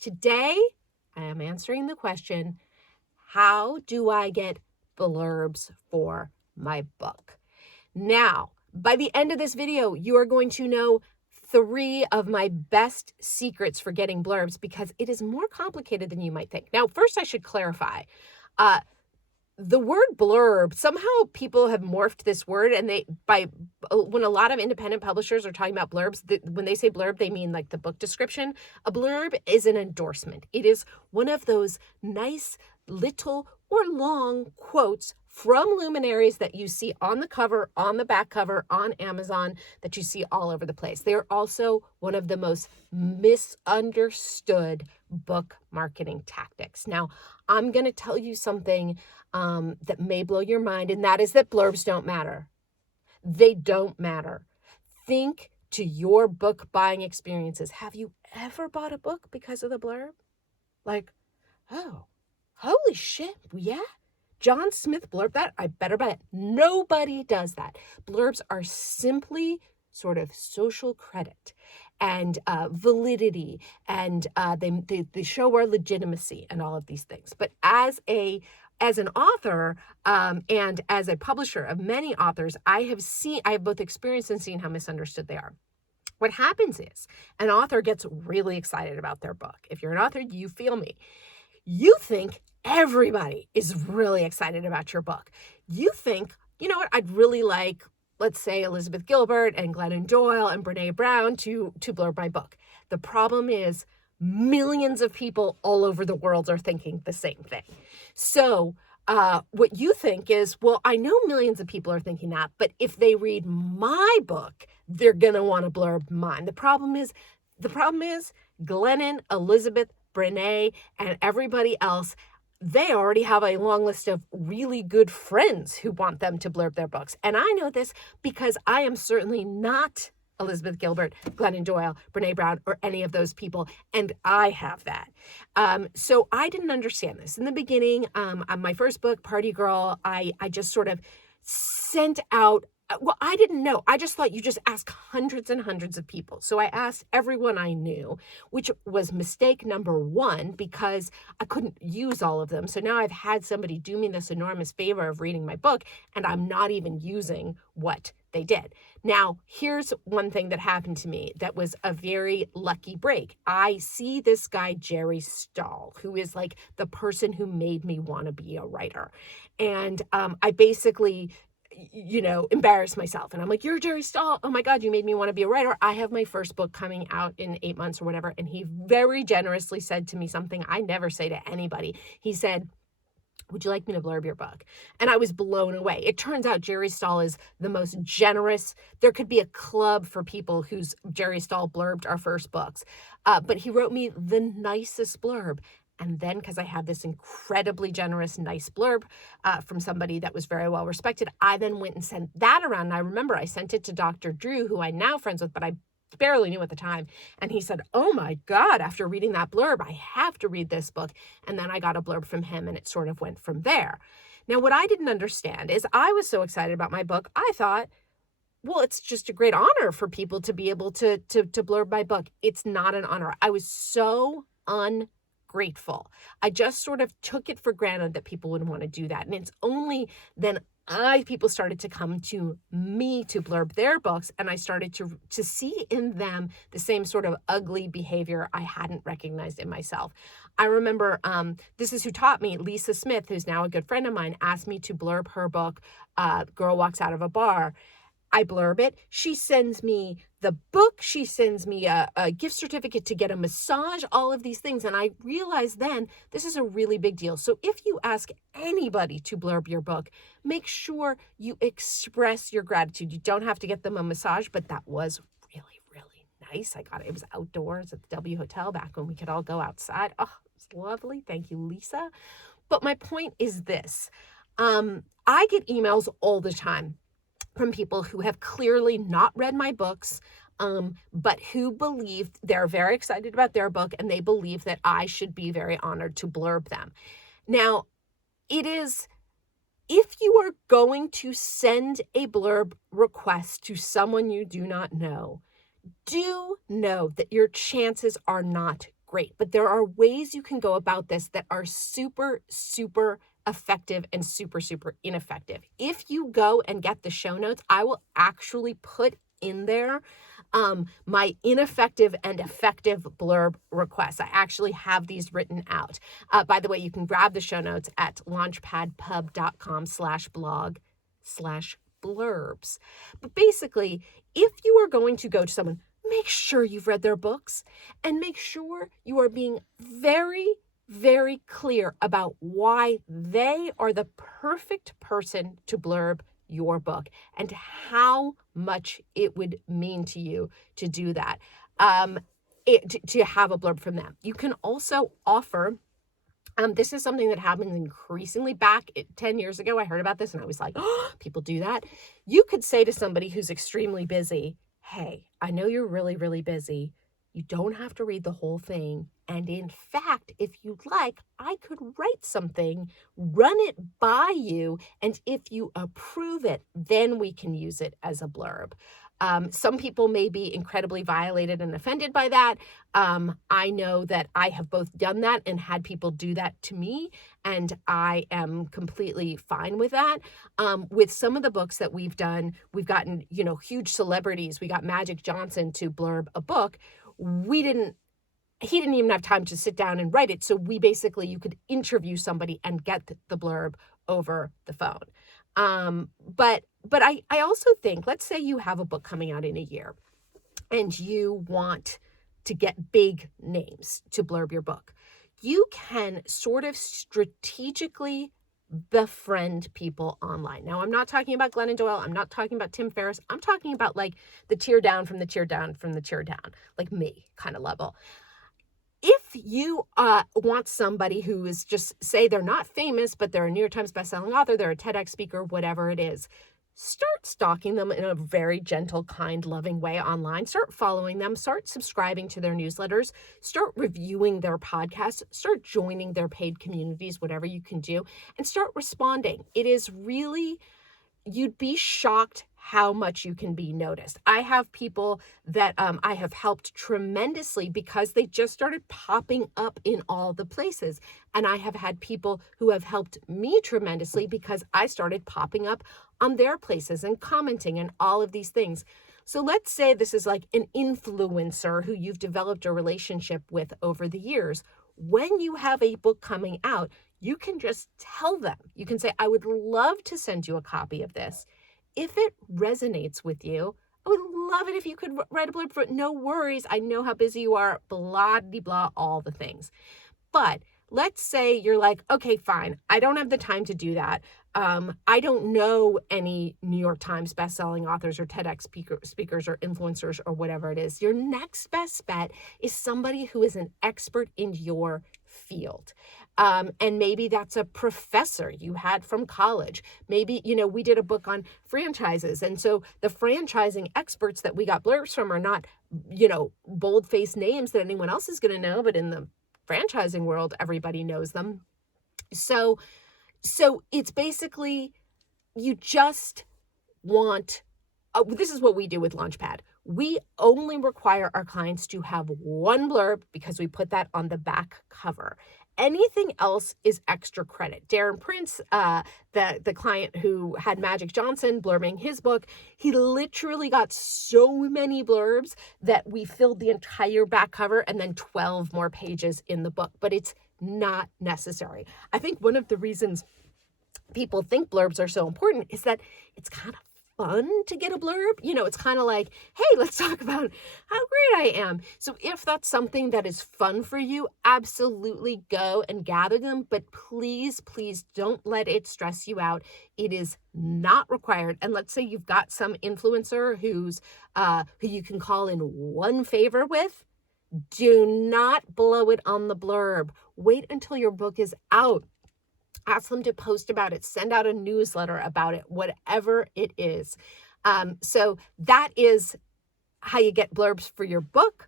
Today, I am answering the question, how do I get blurbs for my book? Now, by the end of this video, you are going to know 3 of my best secrets for getting blurbs because it is more complicated than you might think. Now, first I should clarify, the word blurb, somehow people have morphed this word, and when a lot of independent publishers are talking about blurbs, when they say blurb, they mean like the book description. A blurb is an endorsement. It is one of those nice little or long quotes from luminaries that you see on the cover, on the back cover, on Amazon, that you see all over the place. They are also one of the most misunderstood book marketing tactics. Now, I'm going to tell you something that may blow your mind, and that is that blurbs don't matter. They don't matter. Think to your book buying experiences. Have you ever bought a book because of the blurb? Like, oh, holy shit, yeah? John Smith blurb that? I better buy it. Nobody does that. Blurbs are simply sort of social credit and validity, and they show our legitimacy and all of these things. But as an author and as a publisher of many authors, I have both experienced and seen how misunderstood they are. What happens is an author gets really excited about their book. If you're an author, you feel me. You think everybody is really excited about your book. You think, you know what, I'd really like, let's say, Elizabeth Gilbert and Glennon Doyle and Brene Brown to blurb my book. The problem is millions of people all over the world are thinking the same thing. So what you think is, well, I know millions of people are thinking that, but if they read my book, they're going to want to blurb mine. The problem is Glennon, Elizabeth, Brene, and everybody else, they already have a long list of really good friends who want them to blurb their books. And I know this because I am certainly not Elizabeth Gilbert, Glennon Doyle, Brene Brown, or any of those people, and I have that. So I didn't understand this. In the beginning, on my first book, Party Girl, I just sort of sent out, well, I didn't know. I just thought you just ask hundreds and hundreds of people. So I asked everyone I knew, which was mistake number 1 because I couldn't use all of them. So now I've had somebody do me this enormous favor of reading my book, and I'm not even using what they did. Now, here's one thing that happened to me that was a very lucky break. I see this guy, Jerry Stahl, who is like the person who made me want to be a writer. And I basically, embarrass myself. And I'm like, you're Jerry Stahl. Oh my God, you made me want to be a writer. I have my first book coming out in 8 months or whatever. And he very generously said to me something I never say to anybody. He said, would you like me to blurb your book? And I was blown away. It turns out Jerry Stahl is the most generous. There could be a club for people whose Jerry Stahl blurbed our first books. But he wrote me the nicest blurb. And then, because I had this incredibly generous, nice blurb from somebody that was very well respected, I then went and sent that around. And I remember I sent it to Dr. Drew, who I'm now friends with, but I barely knew at the time. And he said, oh my God, after reading that blurb, I have to read this book. And then I got a blurb from him, and it sort of went from there. Now, what I didn't understand is I was so excited about my book, I thought, well, it's just a great honor for people to be able to blurb my book. It's not an honor. I was so ungrateful. I just sort of took it for granted that people would want to do that. And it's only then people started to come to me to blurb their books, and I started to see in them the same sort of ugly behavior I hadn't recognized in myself. I remember, this is who taught me, Lisa Smith, who's now a good friend of mine, asked me to blurb her book, Girl Walks Out of a Bar. I blurb it. She sends me the book. She sends me a gift certificate to get a massage, all of these things. And I realized then this is a really big deal. So if you ask anybody to blurb your book, make sure you express your gratitude. You don't have to get them a massage, but that was really, really nice. It was outdoors at the W Hotel back when we could all go outside. Oh, it was lovely. Thank you, Lisa. But my point is this. I get emails all the time from people who have clearly not read my books, but who believe they're very excited about their book, and they believe that I should be very honored to blurb them. Now, if you are going to send a blurb request to someone you do not know, do know that your chances are not great. But there are ways you can go about this that are super, super effective and super, super ineffective. If you go and get the show notes, I will actually put in there my ineffective and effective blurb requests. I actually have these written out. By the way, you can grab the show notes at launchpadpub.com/blog/blurbs. But basically, if you are going to go to someone, make sure you've read their books and make sure you are being very, very clear about why they are the perfect person to blurb your book and how much it would mean to you to do that, to have a blurb from them. You can also offer, this is something that happens increasingly. Back 10 years ago, I heard about this and I was like, oh, people do that. You could say to somebody who's extremely busy, hey, I know you're really, really busy. You don't have to read the whole thing. And in fact, if you'd like, I could write something, run it by you, and if you approve it, then we can use it as a blurb. Some people may be incredibly violated and offended by that. I know that I have both done that and had people do that to me, and I am completely fine with that. With some of the books that we've done, we've gotten, huge celebrities. We got Magic Johnson to blurb a book. He didn't even have time to sit down and write it. So you could interview somebody and get the blurb over the phone. But I also think, let's say you have a book coming out in a year and you want to get big names to blurb your book. You can sort of strategically befriend people online. Now, I'm not talking about Glennon Doyle. I'm not talking about Tim Ferriss. I'm talking about like the tier down from the tier down from the tier down, like me kind of level. If you want somebody who is just, say they're not famous, but they're a New York Times bestselling author, they're a TEDx speaker, whatever it is, start stalking them in a very gentle, kind, loving way online. Start following them. Start subscribing to their newsletters. Start reviewing their podcasts. Start joining their paid communities, whatever you can do, and start responding. It is really, you'd be shocked how much you can be noticed. I have people that I have helped tremendously because they just started popping up in all the places. And I have had people who have helped me tremendously because I started popping up on their places and commenting and all of these things. So let's say this is like an influencer who you've developed a relationship with over the years. When you have a book coming out, you can just tell them. You can say, I would love to send you a copy of this. If it resonates with you, I would love it if you could write a blurb for it. No worries. I know how busy you are, blah, de blah, all the things. But let's say you're like, okay, fine. I don't have the time to do that. I don't know any New York Times bestselling authors or TEDx speakers or influencers or whatever it is. Your next best bet is somebody who is an expert in your field. And maybe that's a professor you had from college. Maybe, we did a book on franchises. And so the franchising experts that we got blurbs from are not, bold-faced names that anyone else is going to know, but in the franchising world, everybody knows them. So it's basically, you just want, this is what we do with Launchpad. We only require our clients to have one blurb because we put that on the back cover. Anything else is extra credit. Darren Prince, the client who had Magic Johnson blurbing his book, he literally got so many blurbs that we filled the entire back cover and then 12 more pages in the book. But it's not necessary. I think one of the reasons people think blurbs are so important is that it's kind of fun to get a blurb. It's kind of like, hey, let's talk about how great I am. So if that's something that is fun for you, absolutely go and gather them. But please, please don't let it stress you out. It is not required. And let's say you've got some influencer who you can call in one favor with. Do not blow it on the blurb. Wait until your book is out. Ask them to post about it, send out a newsletter about it, whatever it is. So that is how you get blurbs for your book.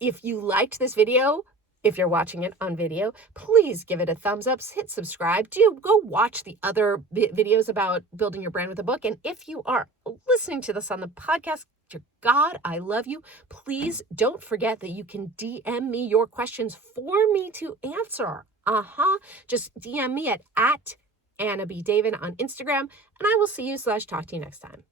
If you liked this video, If you're watching it on video, please give it a thumbs up, hit subscribe. Do go watch the other videos about building your brand with a book. And if you are listening to this on the podcast, dear God, I love you. Please don't forget that you can DM me your questions for me to answer. Just DM me at Anna B. David on Instagram, and I will see you / talk to you next time.